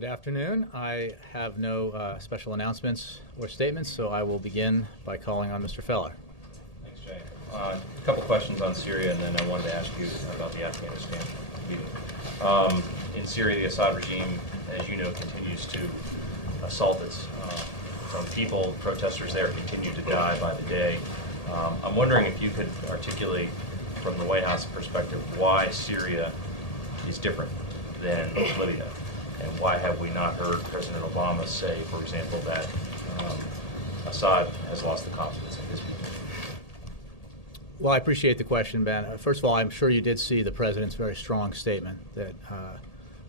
Good afternoon. I have no special announcements or statements, so I will begin by calling on Mr. Feller. Thanks, Jay. A couple questions on Syria, and then I wanted to ask you about the Afghanistan meeting. In Syria, the Assad regime, as you know, continues to assault its own people. Protesters there continue to die by the day. I'm wondering if you could articulate from the White House perspective why Syria is different than Libya, and why have we not heard President Obama say, for example, that Assad has lost the confidence of his people? Well, I appreciate the question, Ben. First of all, I'm sure you did see the President's very strong statement that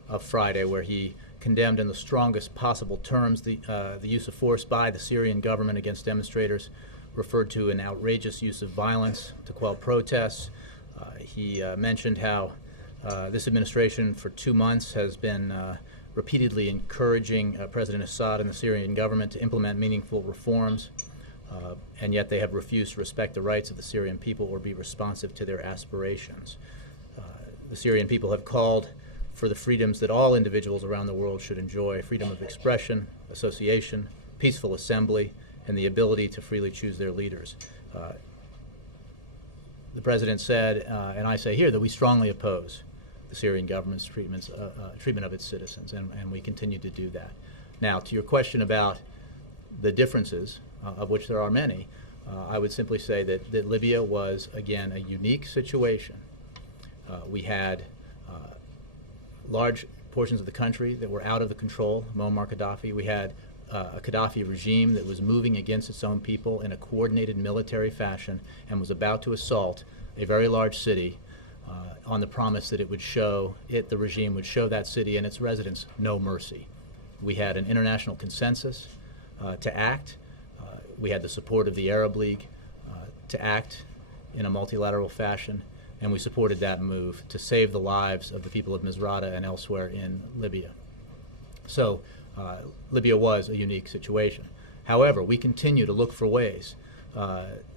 of Friday, where he condemned in the strongest possible terms the use of force by the Syrian government against demonstrators, referred to an outrageous use of violence to quell protests. He mentioned how this administration for 2 months has been repeatedly encouraging President Assad and the Syrian government to implement meaningful reforms, and yet they have refused to respect the rights of the Syrian people or be responsive to their aspirations. The Syrian people have called for the freedoms that all individuals around the world should enjoy: freedom of expression, association, peaceful assembly, and the ability to freely choose their leaders. The President said, and I say here, that we strongly oppose the Syrian government's treatment of its citizens, and we continue to do that. Now, to your question about the differences, of which there are many, I would simply say that Libya was, again, a unique situation. We had large portions of the country that were out of the control of Muammar Gaddafi. We had a Gaddafi regime that was moving against its own people in a coordinated military fashion and was about to assault a very large city on the promise that the regime would show that city and its residents no mercy. We had an international consensus to act. We had the support of the Arab League to act in a multilateral fashion, and we supported that move to save the lives of the people of Misrata and elsewhere in Libya. So Libya was a unique situation. However, we continue to look for ways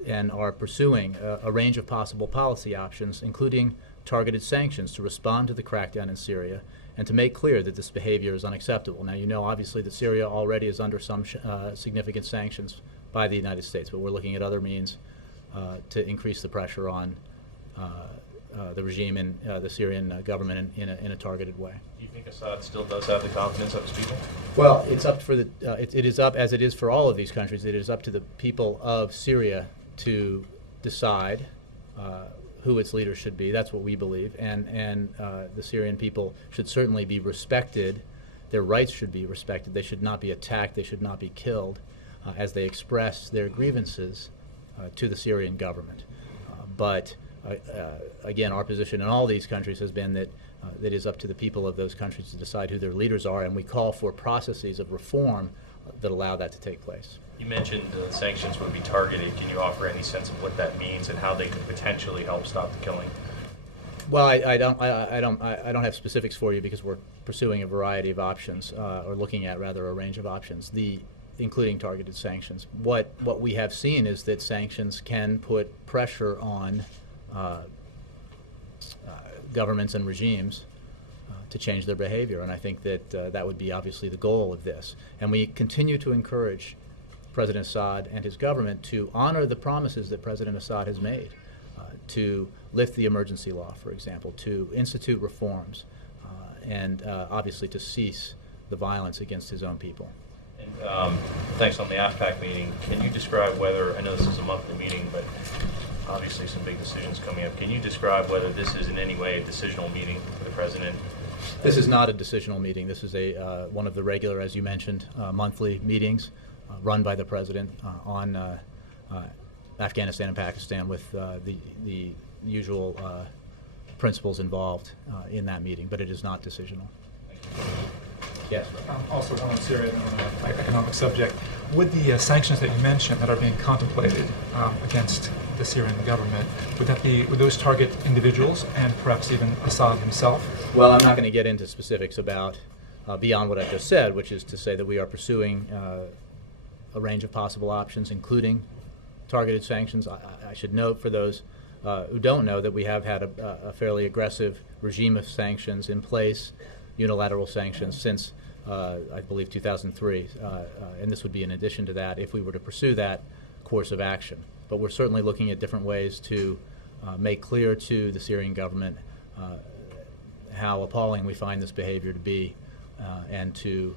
and are pursuing a range of possible policy options, including targeted sanctions, to respond to the crackdown in Syria and to make clear that this behavior is unacceptable. Now, you know, obviously, that Syria already is under some significant sanctions by the United States, but we're looking at other means to increase the pressure on the regime and the Syrian government in a targeted way. Do you think Assad still does have the confidence of his people? Well, it's up for it is up, as it is for all of these countries, it is up to the people of Syria to decide who its leaders should be. That's what we believe, and the Syrian people should certainly be respected. Their rights should be respected. They should not be attacked. They should not be killed as they express their grievances to the Syrian government. But again, our position in all these countries has been that it is up to the people of those countries to decide who their leaders are, and we call for processes of reform that allow that to take place. You mentioned sanctions would be targeted. Can you offer any sense of what that means and how they could potentially help stop the killing? Well, I don't have specifics for you because we're pursuing a variety of options, or looking at rather a range of options, including targeted sanctions. What we have seen is that sanctions can put pressure on governments and regimes to change their behavior, and I think that that would be obviously the goal of this. And we continue to encourage President Assad and his government to honor the promises that President Assad has made, to lift the emergency law, for example, to institute reforms, and obviously to cease the violence against his own people. And thanks. On the AFPAC meeting, can you describe whether, I know this is a monthly meeting, but obviously some big decisions coming up. Can you describe whether this is in any way a decisional meeting for the President? This is not a decisional meeting. This is one of the regular, as you mentioned, monthly meetings run by the President on Afghanistan and Pakistan, with the usual principles involved in that meeting, but it is not decisional. Yes. Also one on Syria and on an economic subject. With the sanctions that you mentioned that are being contemplated against the Syrian government, would those target individuals and perhaps even Assad himself? Well, I'm not going to get into specifics about beyond what I just said, which is to say that we are pursuing a range of possible options, including targeted sanctions. I should note for those who don't know that we have had a fairly aggressive regime of sanctions in place, unilateral sanctions, since I believe 2003, and this would be in addition to that if we were to pursue that course of action. But we're certainly looking at different ways to make clear to the Syrian government how appalling we find this behavior to be, and to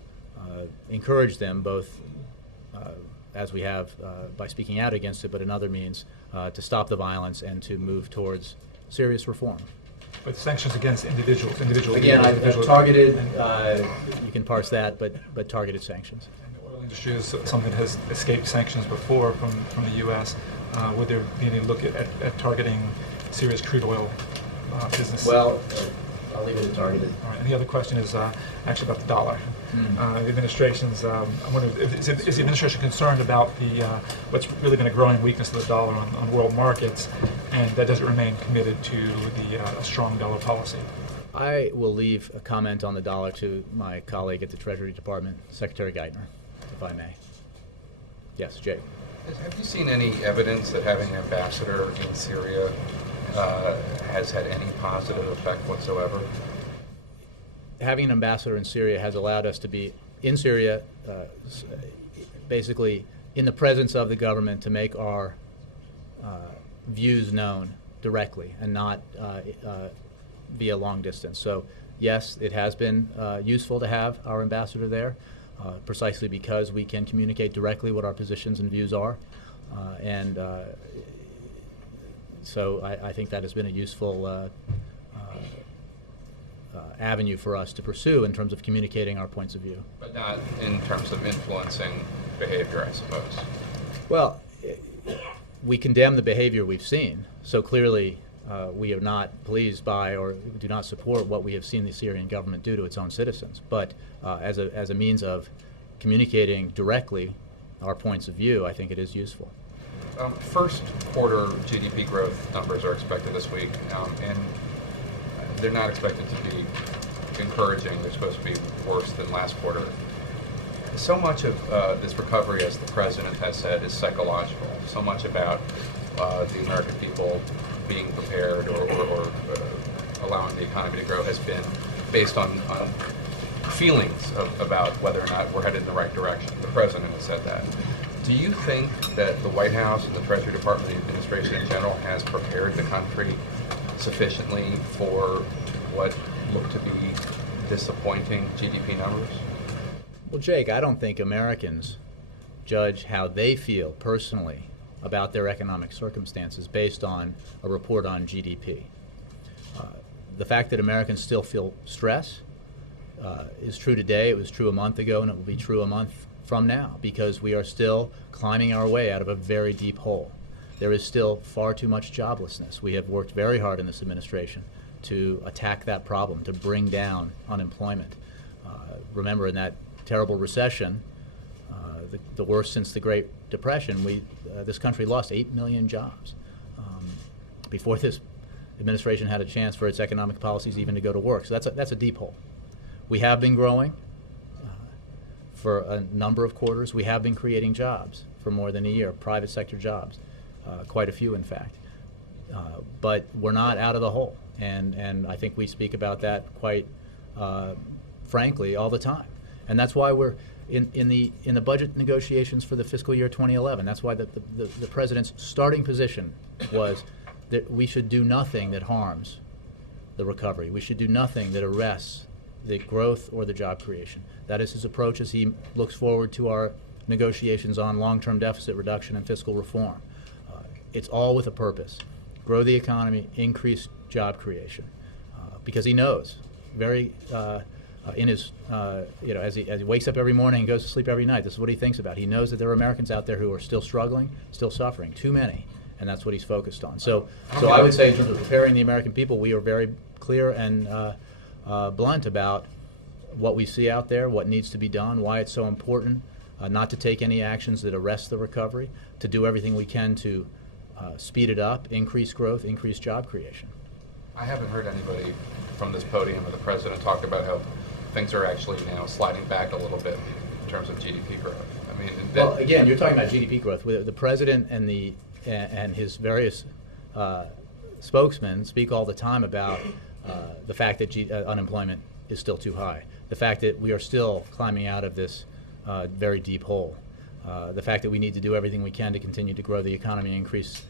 encourage them both, as we have by speaking out against it, but in other means, to stop the violence and to move towards serious reform. But sanctions against individuals, Again, targeted, you can parse that, but targeted sanctions. And the oil industry is something that has escaped sanctions before from the U.S. Would there be any look at targeting Syria's crude oil business? Well, I'll leave it at targeted. All right. And the other question is actually about the dollar. The administration's, I wonder, is the administration concerned about what's really been a growing weakness of the dollar on world markets, and that doesn't remain committed to the strong dollar policy? I will leave a comment on the dollar to my colleague at the Treasury Department, Secretary Geithner, if I may. Yes, Jake. Have you seen any evidence that having an ambassador in Syria has had any positive effect whatsoever? Having an ambassador in Syria has allowed us to be in Syria, basically in the presence of the government, to make our views known directly and not via long distance. So yes, it has been useful to have our ambassador there, precisely because we can communicate directly what our positions and views are. So I think that has been a useful avenue for us to pursue in terms of communicating our points of view. But not in terms of influencing behavior, I suppose. Well, we condemn the behavior we've seen, so clearly we are not pleased by or do not support what we have seen the Syrian government do to its own citizens. But as a means of communicating directly our points of view, I think it is useful. First quarter GDP growth numbers are expected this week, and they're not expected to be encouraging. They're supposed to be worse than last quarter. So much of this recovery, as the president has said, is psychological. So much about the American people being prepared or allowing the economy to grow has been based on feelings about whether or not we're headed in the right direction. The president has said that. Do you think that the White House and the Treasury Department, the administration in general, has prepared the country sufficiently for what look to be disappointing GDP numbers? Well, Jake, I don't think Americans judge how they feel personally about their economic circumstances based on a report on GDP. The fact that Americans still feel stress is true today, it was true a month ago, and it will be true a month from now, because we are still climbing our way out of a very deep hole. There is still far too much joblessness. We have worked very hard in this administration to attack that problem, to bring down unemployment. Remember, in that terrible recession, the worst since the Great Depression, this country lost 8 million jobs before this administration had a chance for its economic policies even to go to work. So that's a deep hole. We have been growing for a number of quarters. We have been creating jobs for more than a year, private sector jobs, quite a few in fact. But we're not out of the hole, and I think we speak about that quite frankly all the time. And that's why we're in the budget negotiations for the fiscal year 2011. That's why the president's starting position was that we should do nothing that harms the recovery. We should do nothing that arrests the growth or the job creation. That is his approach as he looks forward to our negotiations on long-term deficit reduction and fiscal reform. It's all with a purpose: grow the economy, increase job creation, because he knows very in his as he wakes up every morning and goes to sleep every night, this is what he thinks about. He knows that there are Americans out there who are still struggling, still suffering, too many, and that's what he's focused on. So I would say, in terms of preparing the American people, we are very clear and blunt about what we see out there, what needs to be done, why it's so important not to take any actions that arrest the recovery, to do everything we can to speed it up, increase growth, increase job creation. I haven't heard anybody from this podium or the president talk about how things are actually now sliding back a little bit in terms of GDP growth. I mean, well, again, you're talking about GDP growth. The president and his various spokesmen speak all the time about the fact that unemployment is still too high. The fact that we are still climbing out of this very deep hole, the fact that we need to do everything we can to continue to grow the economy and increase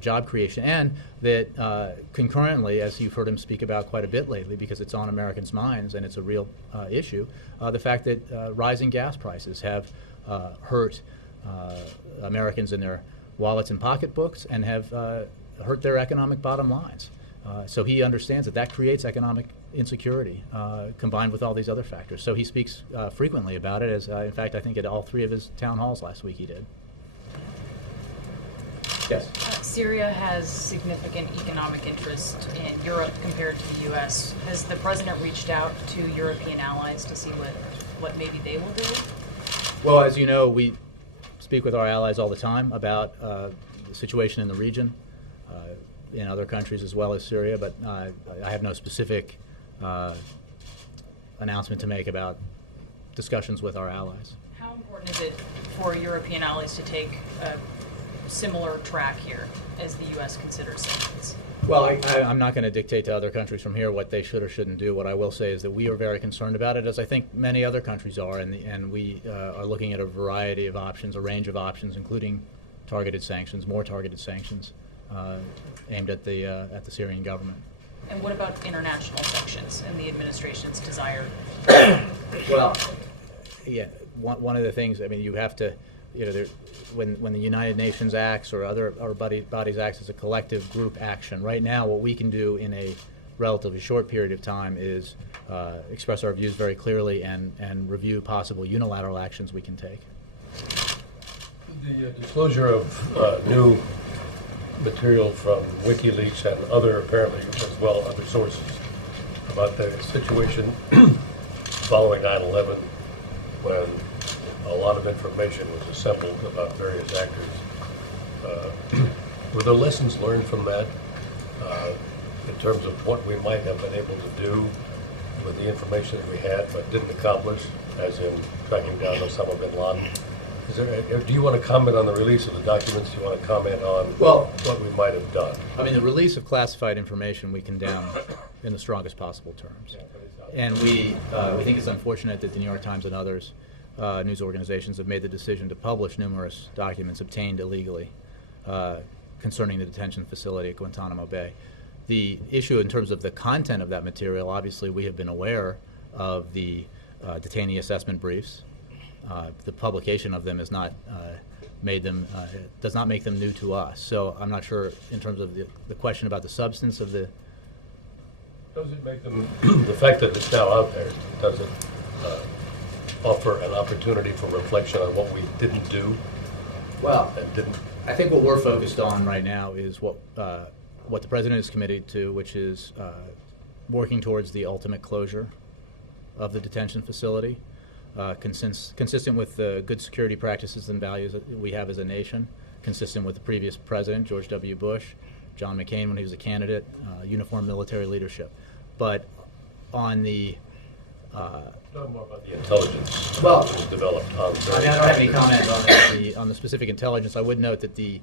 job creation, and that concurrently, as you've heard him speak about quite a bit lately, because it's on Americans' minds and it's a real issue, the fact that rising gas prices have hurt Americans in their wallets and pocketbooks and have hurt their economic bottom lines. So he understands that that creates economic insecurity combined with all these other factors. So he speaks frequently about it, as in fact I think at all 3 of his town halls last week he did. Yes. Syria has significant economic interest in Europe compared to the U.S. Has the president reached out to European allies to see what maybe they will do? Well, as you know, we speak with our allies all the time about the situation in the region, in other countries as well as Syria, but I have no specific announcement to make about discussions with our allies. How important is it for European allies to take a similar track here as the U.S. considers sanctions? Well, I'm not going to dictate to other countries from here what they should or shouldn't do. What I will say is that we are very concerned about it, as I think many other countries are, and we are looking at a variety of options, a range of options, including targeted sanctions, more targeted sanctions aimed at the Syrian government. And what about international sanctions and the administration's desire? Well, yeah, one of the things, I mean, you have to, when the United Nations acts or other bodies acts as a collective group action, right now what we can do in a relatively short period of time is express our views very clearly and review possible unilateral actions we can take. The disclosure of new material from WikiLeaks and apparently as well, other sources about the situation following 9/11, when a lot of information was assembled about various actors. Were there lessons learned from that in terms of what we might have been able to do with the information that we had but didn't accomplish, as in tracking down Osama bin Laden? Do you want to comment on the release of the documents? Do you want to comment on what we might have done? I mean, the release of classified information we condemn in the strongest possible terms. And we think it's unfortunate that the New York Times and others news organizations have made the decision to publish numerous documents obtained illegally concerning the detention facility at Guantanamo Bay. The issue in terms of the content of that material, obviously we have been aware of the detainee assessment briefs. The publication of them has not does not make them new to us. So I'm not sure in terms of the question about the substance of the. Does it make them, the fact that it's now out there, does it offer an opportunity for reflection on what we didn't do? Well, and didn't. I think what we're focused on right now is what the president is committed to, which is working towards the ultimate closure of the detention facility, consistent with the good security practices and values that we have as a nation, consistent with the previous president, George W. Bush, John McCain when he was a candidate, uniform military leadership. But on the Talk more about the intelligence Well, that was developed on. I don't have any comment on the specific intelligence. I would note that the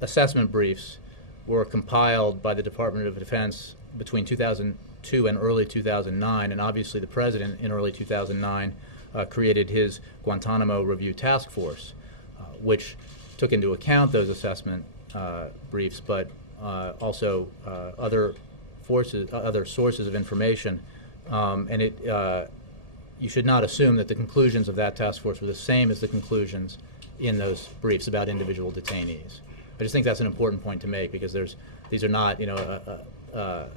assessment briefs were compiled by the Department of Defense between 2002 and early 2009, and obviously the president in early 2009 created his Guantanamo Review Task Force, which took into account those assessment briefs, but also other sources of information. And you should not assume that the conclusions of that task force were the same as the conclusions in those briefs about individual detainees. I just think that's an important point to make, because these are not, a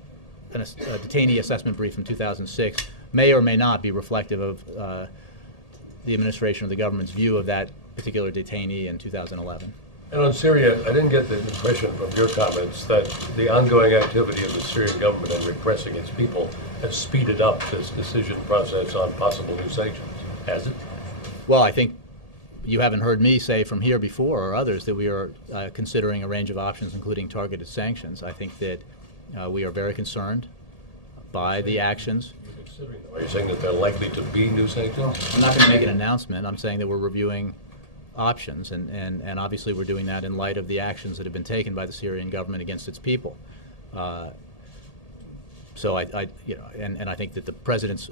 detainee assessment brief from 2006 may or may not be reflective of the administration or the government's view of that particular detainee in 2011. And on Syria, I didn't get the impression from your comments that the ongoing activity of the Syrian government in repressing its people has speeded up this decision process on possible new sanctions. Has it? Well, I think you haven't heard me say from here before, or others, that we are considering a range of options, including targeted sanctions. I think that we are very concerned by the actions. Are you saying that they're likely to be new sanctions? I'm not going to make an announcement. I'm saying that we're reviewing options, and obviously we're doing that in light of the actions that have been taken by the Syrian government against its people. So and I think that the president's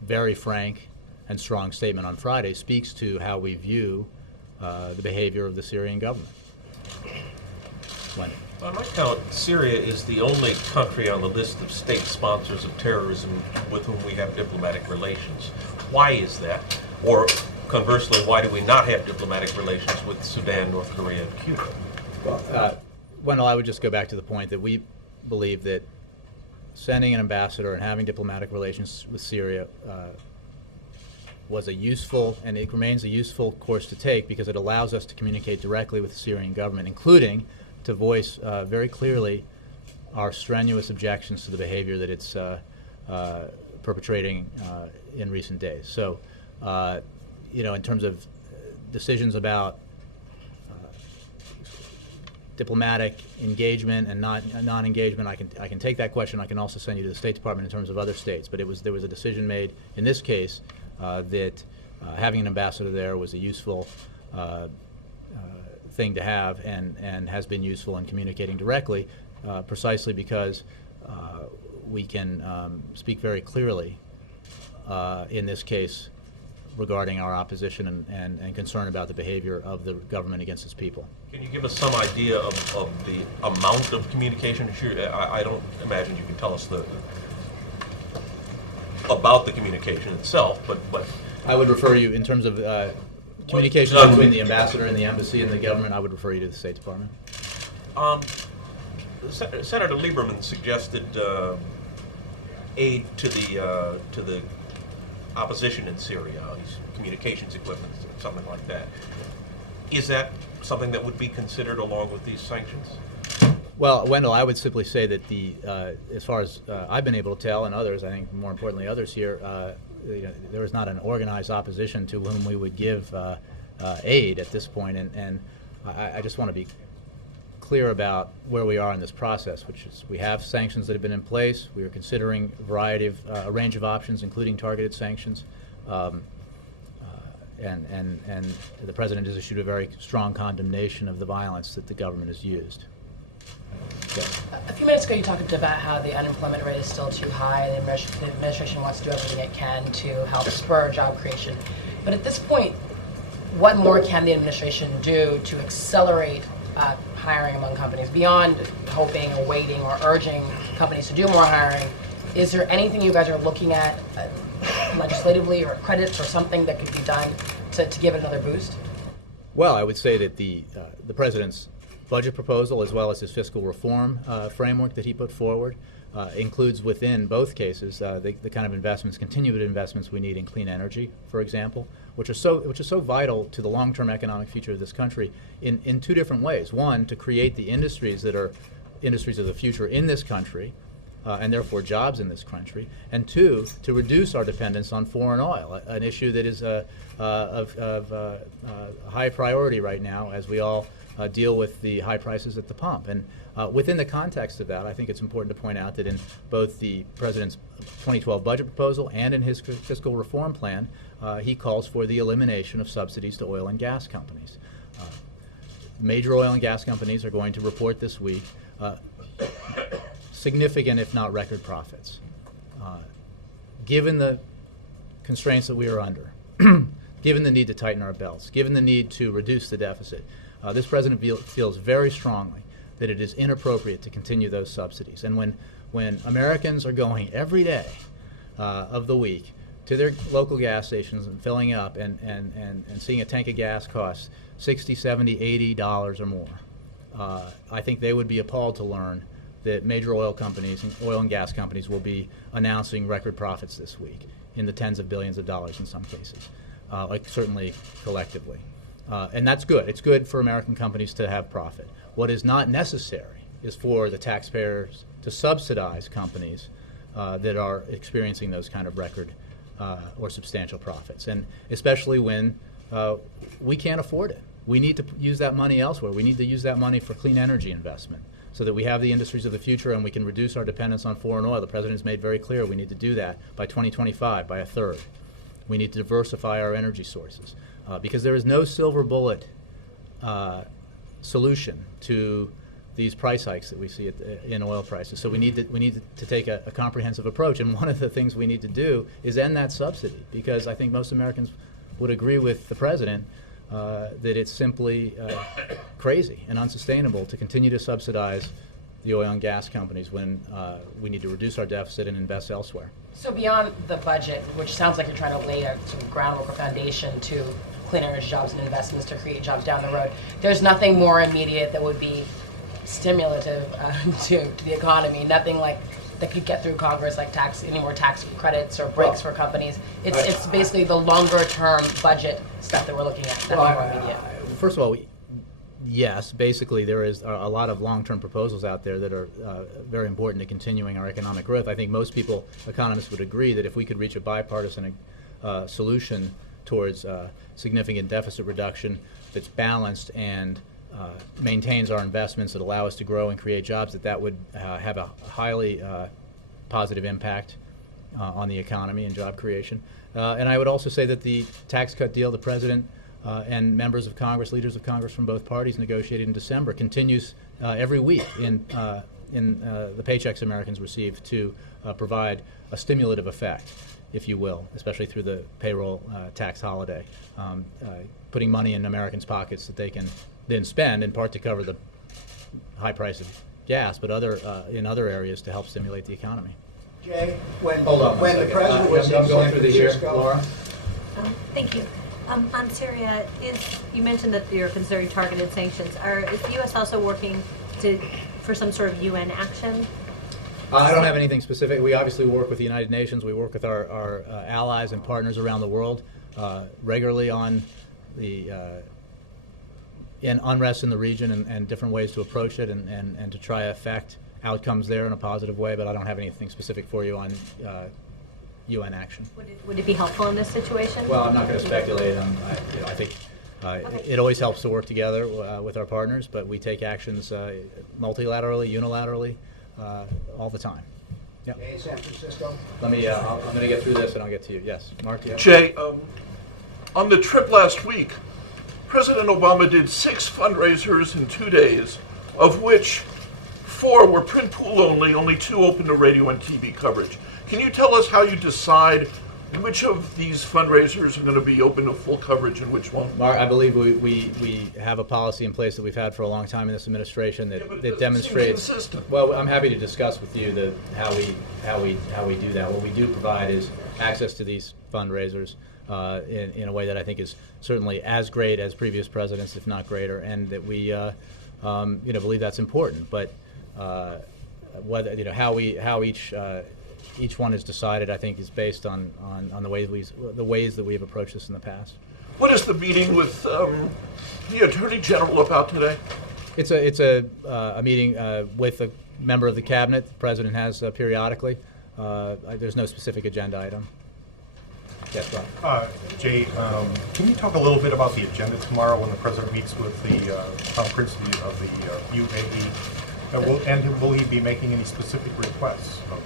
very frank and strong statement on Friday speaks to how we view the behavior of the Syrian government. Lenny. On my count, Syria is the only country on the list of state sponsors of terrorism with whom we have diplomatic relations. Why is that? Or conversely, why do we not have diplomatic relations with Sudan, North Korea, and Cuba? Well, Wendell, I would just go back to the point that we believe that sending an ambassador and having diplomatic relations with Syria was a useful, and it remains a useful course to take, because it allows us to communicate directly with the Syrian government, including to voice very clearly our strenuous objections to the behavior that it's perpetrating in recent days. So, in terms of decisions about diplomatic engagement and non-engagement, I can take that question. I can also send you to the State Department in terms of other states. But there was a decision made in this case that having an ambassador there was a useful thing to have, and has been useful in communicating directly, precisely because we can speak very clearly in this case regarding our opposition and concern about the behavior of the government against its people. Can you give us some idea of the amount of communication? Sure, I don't imagine you can tell us about the communication itself, but I would refer you, in terms of communication between the ambassador and the embassy and the government, I would refer you to the State Department. Senator Lieberman suggested aid to the opposition in Syria, these communications equipment, something like that. Is that something that would be considered along with these sanctions? Well, Wendell, I would simply say that as far as I've been able to tell, and others, I think more importantly others here, there is not an organized opposition to whom we would give aid at this point. And I just want to be clear about where we are in this process, which is we have sanctions that have been in place. We are considering a range of options, including targeted sanctions. And the President has issued a very strong condemnation of the violence that the government has used. A few minutes ago, you talked about how the unemployment rate is still too high. The administration wants to do everything it can to help spur job creation. But at this point, what more can the administration do to accelerate hiring among companies, beyond hoping or waiting or urging companies to do more hiring? Is there anything you guys are looking at legislatively, or credits or something that could be done to give it another boost? Well, I would say that the President's budget proposal, as well as his fiscal reform framework that he put forward, includes within both cases the kind of investments, continued investments we need in clean energy, for example, which are so vital to the long-term economic future of this country in two different ways. One, to create the industries that are industries of the future in this country, and therefore jobs in this country, and two, to reduce our dependence on foreign oil, an issue that is of high priority right now as we all deal with the high prices at the pump. And within the context of that, I think it's important to point out that in both the President's 2012 budget proposal and in his fiscal reform plan, he calls for the elimination of subsidies to oil and gas companies. Major oil and gas companies are going to report this week significant, if not record, profits. Given the constraints that we are under, given the need to tighten our belts, given the need to reduce the deficit, this President feels very strongly that it is inappropriate to continue those subsidies. And when Americans are going every day of the week to their local gas stations and filling up and seeing a tank of gas cost $60, $70, $80 or more, I think they would be appalled to learn that major oil companies and oil and gas companies will be announcing record profits this week in the tens of billions of dollars in some cases, certainly collectively. And that's good. It's good for American companies to have profit. What is not necessary is for the taxpayers to subsidize companies that are experiencing those kind of record or substantial profits, and especially when we can't afford it. We need to use that money elsewhere. We need to use that money for clean energy investment so that we have the industries of the future and we can reduce our dependence on foreign oil. The President has made very clear we need to do that by 2025, by a third. We need to diversify our energy sources because there is no silver bullet solution to these price hikes that we see in oil prices. So we need to take a comprehensive approach. And one of the things we need to do is end that subsidy, because I think most Americans would agree with the president that it's simply crazy and unsustainable to continue to subsidize the oil and gas companies when we need to reduce our deficit and invest elsewhere. So beyond the budget, which sounds like you're trying to lay a sort of groundwork or foundation to clean energy jobs and investments to create jobs down the road, there's nothing more immediate that would be stimulative to the economy, nothing like that could get through Congress, like any more tax credits or breaks for companies. It's basically the longer term budget stuff that we're looking at, nothing more immediate. First of all, yes, basically there is a lot of long-term proposals out there that are very important to continuing our economic growth. I think most economists would agree that if we could reach a bipartisan solution towards significant deficit reduction that's balanced and maintains our investments that allow us to grow and create jobs, that would have a highly positive impact on the economy and job creation. And I would also say that the tax cut deal the president and members of Congress, leaders of Congress from both parties negotiated in December continues every week in the paychecks Americans receive to provide a stimulative effect, if you will, especially through the payroll tax holiday, putting money in Americans' pockets that they can then spend, in part to cover the high price of gas, but in other areas to help stimulate the economy. Jay, when Hold on when the president was I'm in going San through the here, Francisco, Laura. Thank you. On Syria, you mentioned that you're considering targeted sanctions. Is the U.S. also working for some sort of UN action? I don't have anything specific. We obviously work with the United Nations. We work with our allies and partners around the world regularly on the unrest in the region and different ways to approach it and to try to affect outcomes there in a positive way. But I don't have anything specific for you on UN action. Would it be helpful in this situation? Well, I'm not going to speculate. I think it always helps to work together with our partners, but we take actions multilaterally, unilaterally, all the time. Yep. Jay, San Francisco. I'm going to get through this and I'll get to you. Yes, Mark. Yeah. Jay, on the trip last week, President Obama did 6 fundraisers in 2 days, of which 4 were print pool only 2 open to radio and TV coverage. Can you tell us how you decide which of these fundraisers are going to be open to full coverage and which won't? Mark, I believe we have a policy in place that we've had for a long time in this administration that demonstrates. Seems consistent. Well, I'm happy to discuss with you how we do that. What we do provide is access to these fundraisers in a way that I think is certainly as great as previous presidents, if not greater, and that we believe that's important. But whether how each one is decided, I think, is based on the ways that we have approached this in the past. What is the meeting with the Attorney General about today? It's a meeting with a member of the cabinet the president has periodically. There's no specific agenda item. Yes, Rob. Jay, can you talk a little bit about the agenda tomorrow when the president meets with the Crown Prince of the UAE? Will he be making any specific requests of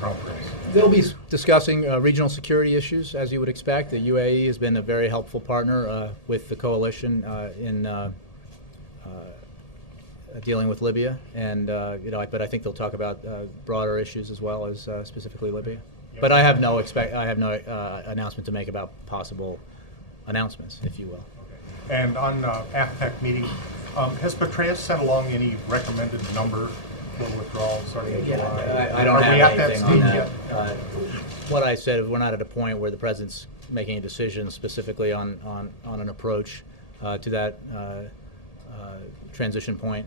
Crown Prince? They'll be discussing regional security issues, as you would expect. The UAE has been a very helpful partner with the coalition in dealing with Libya, and but I think they'll talk about broader issues as well as specifically Libya. But I have no announcement to make about possible announcements, if you will. Okay. And on AFPEC meeting, has Petraeus sent along any recommended number for withdrawal starting in July? I don't have anything on that. Yet? What I said is we're not at a point where the president's making a decision specifically on an approach to that transition point.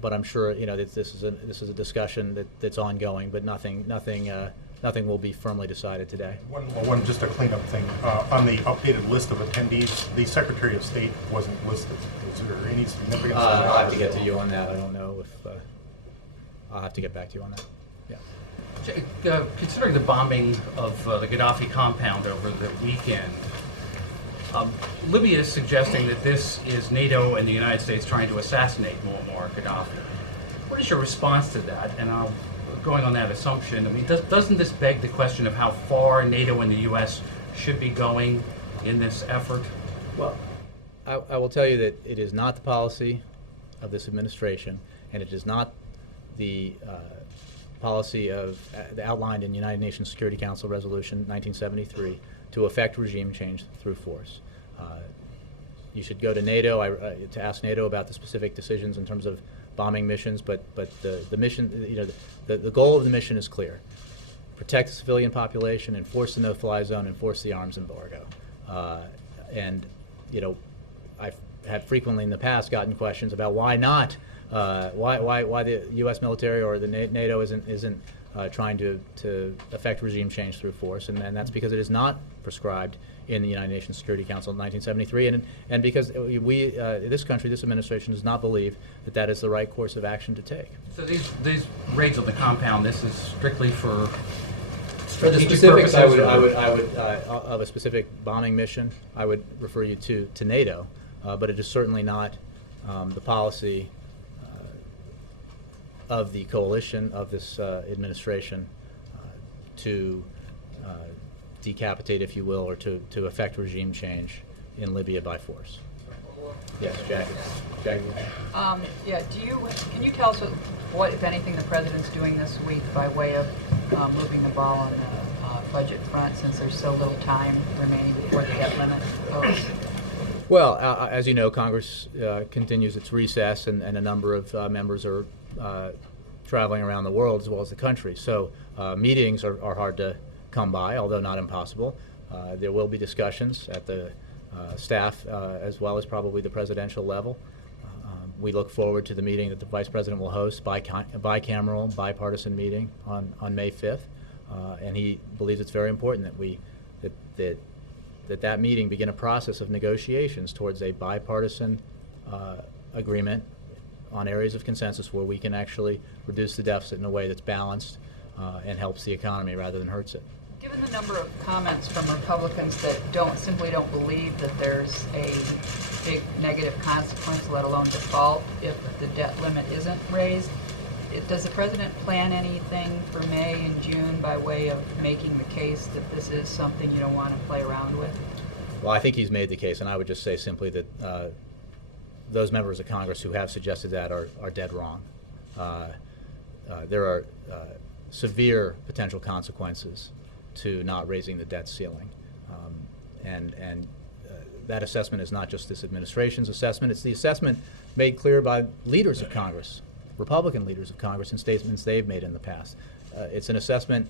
But I'm sure that this is a discussion that's ongoing, but nothing will be firmly decided today. One just a cleanup thing. On the updated list of attendees, the Secretary of State wasn't listed. Is there any significance? I'll have to get to you on that. I don't know if I'll have to get back to you on that. Yeah. Considering the bombing of the Gaddafi compound over the weekend, Libya is suggesting that this is NATO and the United States trying to assassinate Muammar Gaddafi. What is your response to that? And going on that assumption, I mean, doesn't this beg the question of how far NATO and the U.S. should be going in this effort? Well, I will tell you that it is not the policy of this administration, and it is not the policy of outlined in United Nations Security Council Resolution 1973 to effect regime change through force. You should go to NATO to ask NATO about the specific decisions in terms of bombing missions, but the mission, the goal of the mission is clear: protect the civilian population, enforce the no-fly zone, enforce the arms embargo. And I've had frequently in the past gotten questions about why not, why the U.S. military or the NATO isn't trying to effect regime change through force, and that's because it is not prescribed in the United Nations Security Council in 1973, and because this country, this administration, does not believe that that is the right course of action to take. So these raids on the compound, this is strictly for For the strategic specifics, I purposes, would of a specific bombing mission, I would refer you to NATO, but it is certainly not the policy of the coalition of this administration to decapitate, if you will, or to effect regime change in Libya by force. Yes, Jackie. Yeah, can you tell us what, if anything, the president's doing this week by way of moving the ball on the budget front, since there's so little time remaining before the debt limit goes? Well, as you know, Congress continues its recess, and a number of members are traveling around the world as well as the country. So meetings are hard to come by, although not impossible. There will be discussions at the staff as well as probably the presidential level. We look forward to the meeting that the Vice President will host, bicameral, bipartisan meeting on May 5th. And he believes it's very important that that meeting begin a process of negotiations towards a bipartisan agreement on areas of consensus where we can actually reduce the deficit in a way that's balanced and helps the economy rather than hurts it. Given the number of comments from Republicans that simply don't believe that there's a big negative consequence, let alone default, if the debt limit isn't raised, does the president plan anything for May and June by way of making the case that this is something you don't want to play around with? Well, I think he's made the case, and I would just say simply that those members of Congress who have suggested that are dead wrong. There are severe potential consequences to not raising the debt ceiling. And that assessment is not just this administration's assessment, it's the assessment made clear by leaders of Congress, Republican leaders of Congress, in statements they've made in the past. It's an assessment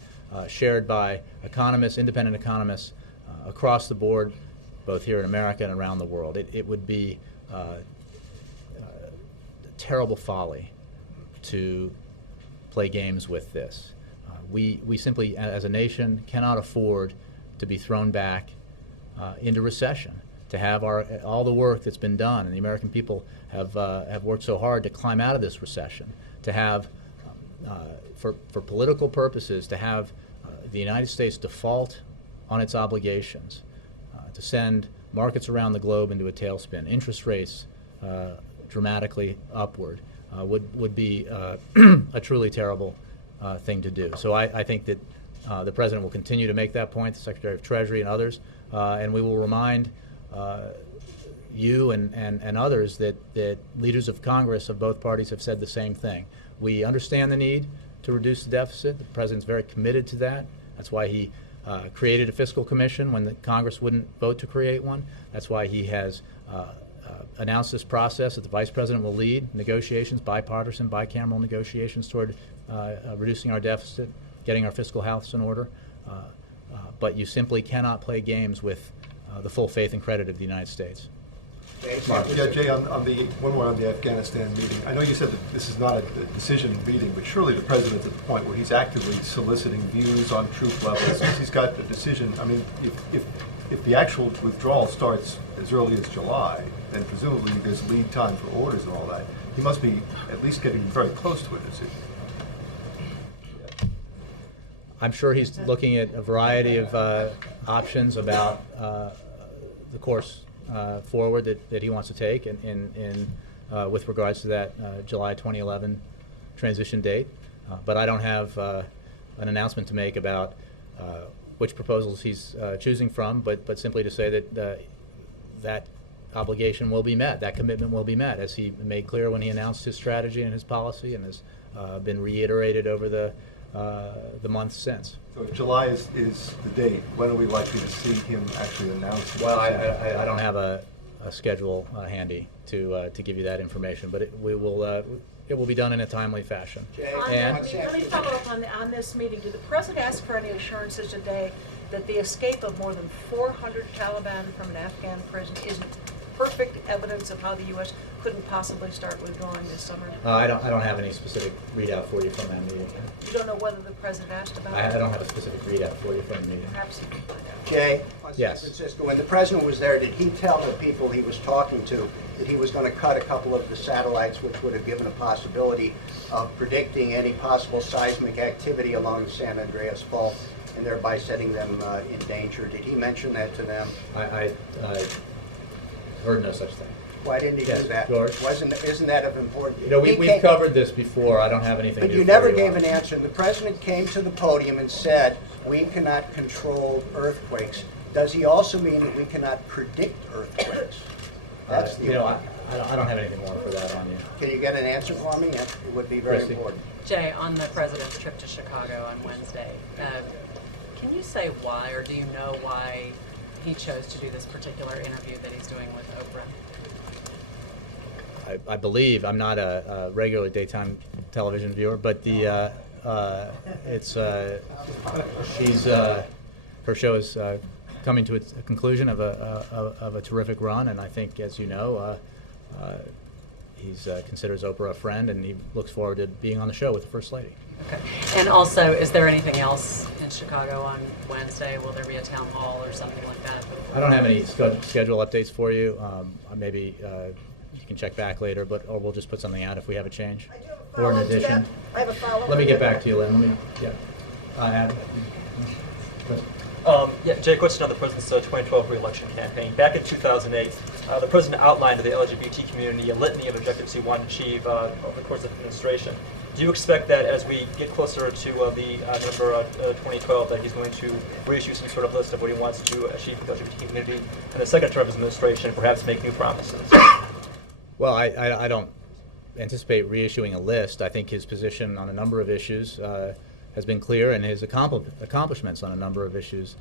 shared by economists, independent economists across the board, both here in America and around the world. It would be terrible folly to play games with this. We simply, as a nation, cannot afford to be thrown back into recession, to have all the work that's been done, and the American people have worked so hard to climb out of this recession, to have, for political purposes, to have the United States default on its obligations, to send markets around the globe into a tailspin, interest rates dramatically upward, would be a truly terrible thing to do. So I think that the President will continue to make that point, the Secretary of Treasury and others, and we will remind you and others that leaders of Congress of both parties have said the same thing. We understand the need to reduce the deficit. The President's very committed to that. That's why he created a fiscal commission when the Congress wouldn't vote to create one. That's why he has announced this process that the Vice President will lead negotiations, bipartisan, bicameral negotiations toward reducing our deficit, getting our fiscal house in order. But you simply cannot play games with the full faith and credit of the United States. Yeah, Jay, on the one more on the Afghanistan meeting. I know you said that this is not a decision meeting, but surely the president's at the point where he's actively soliciting views on troop levels. Since he's got the decision, I mean, if the actual withdrawal starts as early as July, then presumably there's lead time for orders and all that. He must be at least getting very close to a decision. I'm sure he's looking at a variety of options about the course forward that he wants to take with regards to that July 2011 transition date. But I don't have an announcement to make about which proposals he's choosing from, but simply to say that that obligation will be met. That commitment will be met, as he made clear when he announced his strategy and his policy, and has been reiterated over the months since. So if July is the date, when are we likely to see him actually announce it? Well, I don't have a schedule handy to give you that information, but it will be done in a timely fashion. Let me follow up on this meeting. Did the president ask for any assurances today that the escape of more than 400 Taliban from an Afghan prison isn't perfect evidence of how the U.S. couldn't possibly start withdrawing this summer? I don't have any specific readout for you from that meeting. You don't know whether the president asked about it? I don't have a specific readout for you from the meeting. Perhaps you can find out. Jay, on Yes. San Francisco, when the president was there, did he tell the people he was talking to that he was going to cut a couple of the satellites, which would have given a possibility of predicting any possible seismic activity along the San Andreas Fault, and thereby setting them in danger? Did he mention that to them? I heard no such thing. Why didn't he Yes, do that? George? Isn't that of importance? You know, we've covered this before. I don't have anything But new you for never you gave on an it. answer. The president came to the podium and said, we cannot control earthquakes. Does he also mean that we cannot predict earthquakes? That's the You know, I don't have anything more for that on you. Can you get an answer for me? It would be very Christy? important. Jay, on the president's trip to Chicago on Wednesday, can you say why, or do you know why he chose to do this particular interview that he's doing with Oprah? I believe, I'm not a regular daytime television viewer, but the her show is coming to its conclusion of a terrific run, and I think, as you know, he considers Oprah a friend, and he looks forward to being on the show with the First Lady. Okay. And also, is there anything else in Chicago on Wednesday? Will there be a town hall or something like that? I don't have any schedule updates for you. Maybe you can check back later, or we'll just put something out if we have a change. Or in addition. I have a follow-up. Let me get back to you, Lynn. Adam. Jay, question on the president's 2012 re-election campaign. Back in 2008, the president outlined to the LGBT community a litany of objectives he wanted to achieve over the course of the administration. Do you expect that as we get closer to the November 2012, that he's going to reissue some sort of list of what he wants to achieve with the LGBT community in the second term of his administration, and perhaps make new promises? Well, I don't anticipate reissuing a list. I think his position on a number of issues has been clear, and his accomplishments on a number of issues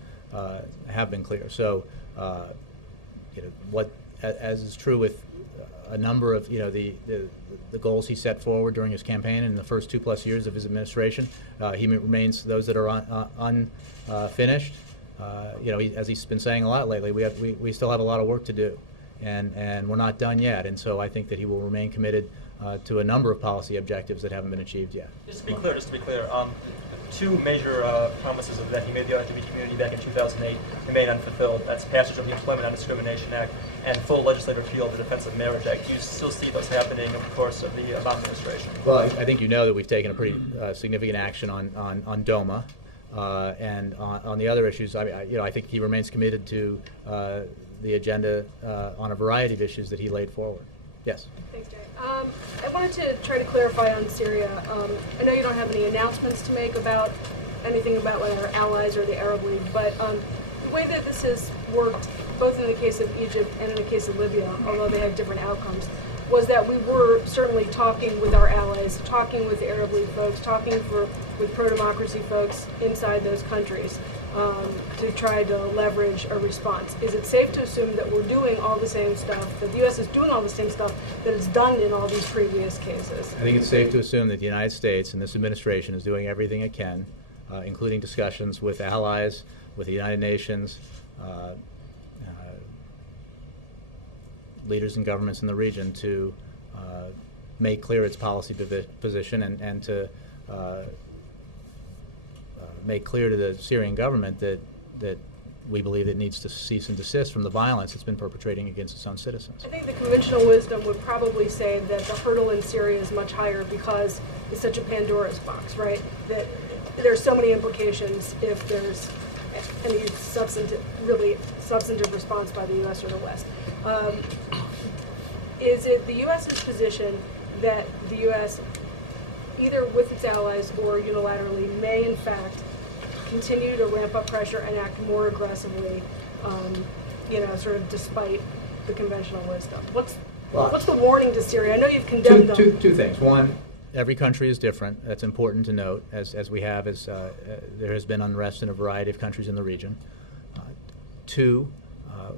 have been clear. So, as is true with a number of the goals he set forward during his campaign in the first 2+ years of his administration, he remains those that are unfinished. As he's been saying a lot lately, we still have a lot of work to do, and we're not done yet. And so I think that he will remain committed to a number of policy objectives that haven't been achieved yet. Just to be clear, two major promises that he made the LGBT community back in 2008 remain unfulfilled. That's passage of the Employment Non-Discrimination Act and full legislative repeal of the Defense of Marriage Act. Do you still see those happening over the course of the Obama administration? Well, I think you know that we've taken a pretty significant action on DOMA, and on the other issues. I think he remains committed to the agenda on a variety of issues that he laid forward. Yes. Thanks, Jay. I wanted to try to clarify on Syria. I know you don't have any announcements to make about anything about our allies or the Arab League, but the way that this has worked, both in the case of Egypt and in the case of Libya, although they had different outcomes, was that we were certainly talking with our allies, talking with the Arab League folks, talking with pro-democracy folks inside those countries to try to leverage a response. Is it safe to assume that we're doing all the same stuff, that the U.S. is doing all the same stuff that it's done in all these previous cases? I think it's safe to assume that the United States and this administration is doing everything it can, including discussions with allies, with the United Nations, leaders and governments in the region, to make clear its policy position and to make clear to the Syrian government that we believe it needs to cease and desist from the violence it's been perpetrating against its own citizens. I think the conventional wisdom would probably say that the hurdle in Syria is much higher because it's such a Pandora's box, right? That there's so many implications if there's any substantive response by the U.S. or the West. Is it the U.S.'s position that the U.S., either with its allies or unilaterally, may in fact continue to ramp up pressure and act more aggressively, sort of despite the conventional wisdom? What's Well, the warning to Syria? I know you've condemned them. Two things. One, every country is different. That's important to note, as we have, there has been unrest in a variety of countries in the region. Two,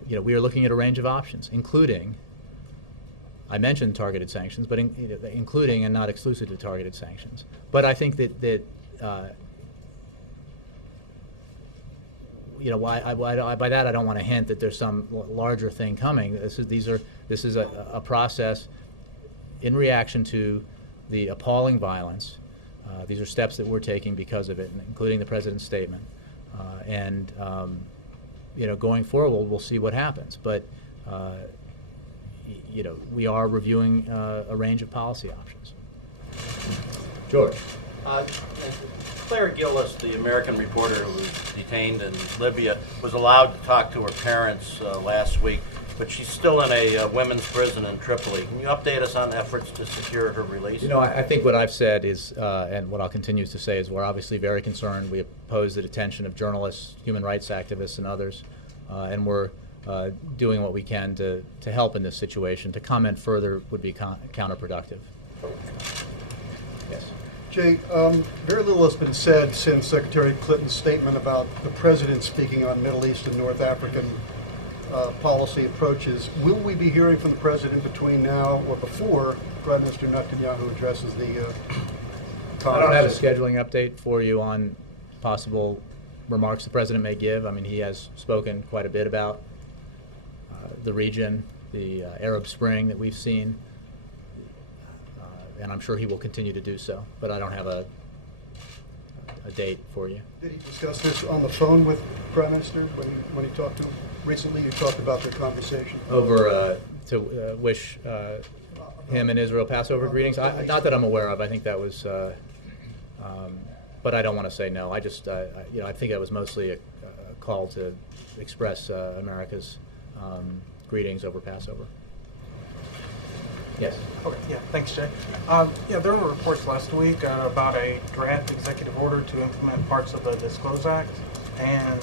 we are looking at a range of options, including, I mentioned targeted sanctions, but including and not exclusive to targeted sanctions. But I think that by that I don't want to hint that there's some larger thing coming. This is a process in reaction to the appalling violence. These are steps that we're taking because of it, including the president's statement. Going forward, we'll see what happens. But we are reviewing a range of policy options. George. Claire Gillis, the American reporter who was detained in Libya, was allowed to talk to her parents last week, but she's still in a women's prison in Tripoli. Can you update us on efforts to secure her release? I think what I've said is, and what I'll continue to say, is we're obviously very concerned. We oppose the detention of journalists, human rights activists, and others, and we're doing what we can to help in this situation. To comment further would be counterproductive. Yes. Jay, very little has been said since Secretary Clinton's statement about the president speaking on Middle East and North African policy approaches. Will we be hearing from the president between now or before Prime Minister Netanyahu addresses the Congress? I don't have a scheduling update for you on possible remarks the president may give. I mean, he has spoken quite a bit about the region, the Arab Spring that we've seen. And I'm sure he will continue to do so, but I don't have a date for you. Did he discuss this on the phone with Prime Minister when he talked to him recently? You talked about their conversation. Over to wish him and Israel Passover greetings? Not that I'm aware of. I think that was, but I don't want to say no. I just, I think that was mostly a call to express America's greetings over Passover. Yes. Okay, yeah, thanks, Jay. There were reports last week about a draft executive order to implement parts of the Disclose Act, and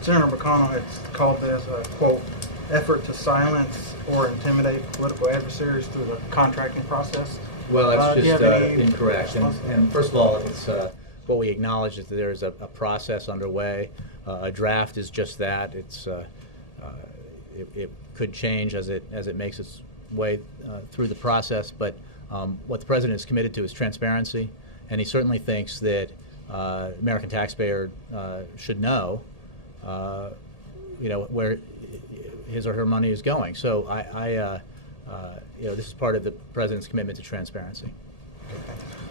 Senator McConnell had called this a, quote, effort to silence or intimidate political adversaries through the contracting process. Well, that's just incorrect. And first of all, it's what we acknowledge is that there's a process underway. A draft is just that. It could change as it makes its way through the process, but what the president is committed to is transparency, and he certainly thinks that American taxpayer should know, where his or her money is going. So this is part of the president's commitment to transparency.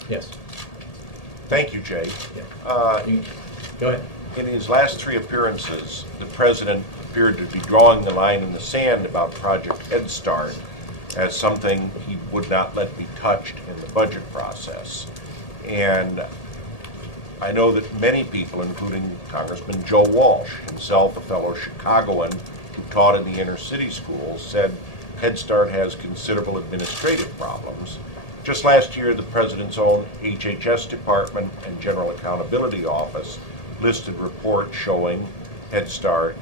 Yes. Thank you, Jay. Yeah. Go ahead. In his last three appearances, the president appeared to be drawing the line in the sand about Project Head Start as something he would not let be touched in the budget process. And I know that many people, including Congressman Joe Walsh, himself a fellow Chicagoan who taught in the inner city schools, said Head Start has considerable administrative problems. Just last year, the president's own HHS department and General Accountability Office listed reports showing Head Start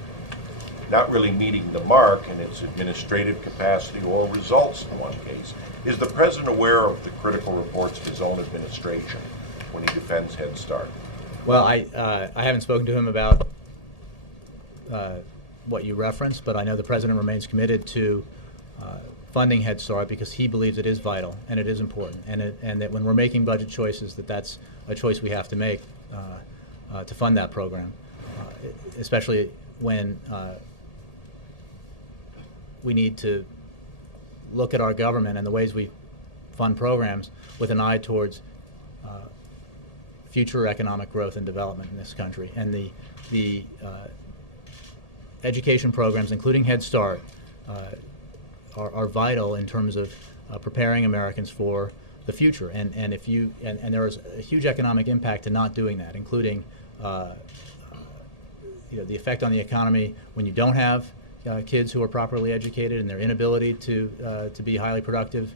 not really meeting the mark in its administrative capacity or results in one case. Is the president aware of the critical reports of his own administration when he defends Head Start? Well, I haven't spoken to him about what you referenced, but I know the president remains committed to funding Head Start because he believes it is vital and it is important, and that when we're making budget choices, that's a choice we have to make to fund that program, especially when we need to look at our government and the ways we fund programs with an eye towards future economic growth and development in this country. And the education programs, including Head Start, are vital in terms of preparing Americans for the future. And there is a huge economic impact to not doing that, including the effect on the economy when you don't have kids who are properly educated and their inability to be highly productive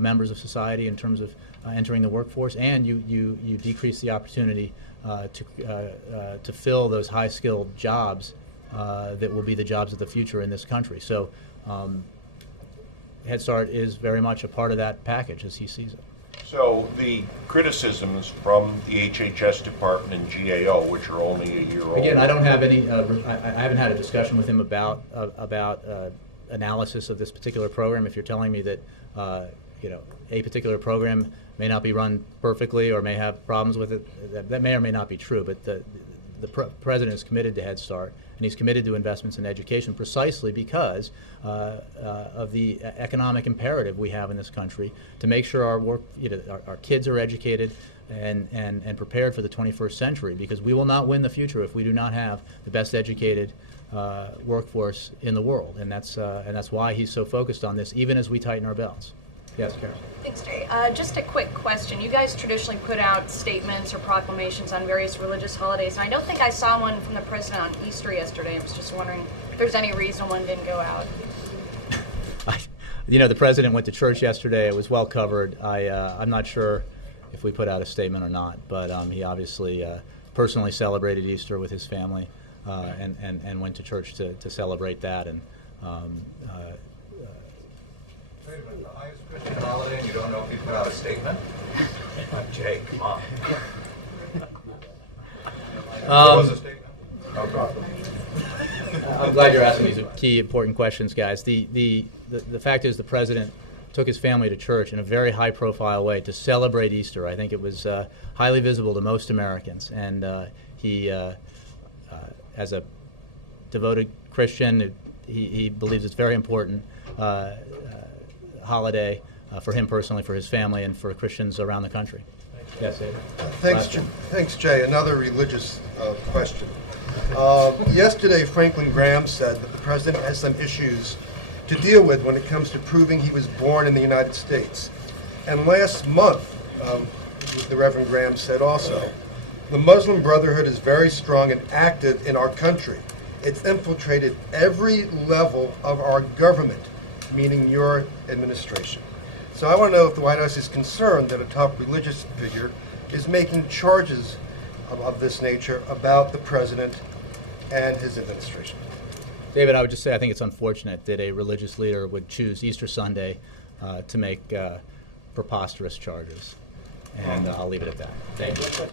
members of society in terms of entering the workforce, and you decrease the opportunity to fill those high-skilled jobs that will be the jobs of the future in this country. So Head Start is very much a part of that package as he sees it. So the criticisms from the HHS department and GAO, which are only a year old. Again, I don't have any. I haven't had a discussion with him about analysis of this particular program. If you're telling me that a particular program may not be run perfectly or may have problems with it, that may or may not be true. But the president is committed to Head Start, and he's committed to investments in education precisely because of the economic imperative we have in this country to make sure our kids are educated and prepared for the 21st century, because we will not win the future if we do not have the best educated workforce in the world, and that's why he's so focused on this, even as we tighten our belts. Yes, Karen. Thanks, Jay. Just a quick question. You guys traditionally put out statements or proclamations on various religious holidays, and I don't think I saw one from the president on Easter yesterday. I was just wondering if there's any reason one didn't go out. The president went to church yesterday. It was well covered. I'm not sure if we put out a statement or not, but he obviously personally celebrated Easter with his family and went to church to celebrate that. And the highest Christian holiday, and you don't know if you put out a statement? Jay, come on. There was a statement? No problem. I'm glad you're asking these key, important questions, guys. The fact is the president took his family to church in a very high-profile way to celebrate Easter. I think it was highly visible to most Americans, and he, as a devoted Christian, he believes it's very important holiday for him personally, for his family, and for Christians around the country. Yes, David. Thanks, Jay. Another religious question. Yesterday, Franklin Graham said that the president has some issues to deal with when it comes to proving he was born in the United States. And last month, the Reverend Graham said also, the Muslim Brotherhood is very strong and active in our country. It's infiltrated every level of our government, meaning your administration. So I want to know if the White House is concerned that a top religious figure is making charges of this nature about the president and his administration. David, I would just say I think it's unfortunate that a religious leader would choose Easter Sunday to make preposterous charges. And I'll leave it at that. Thank you.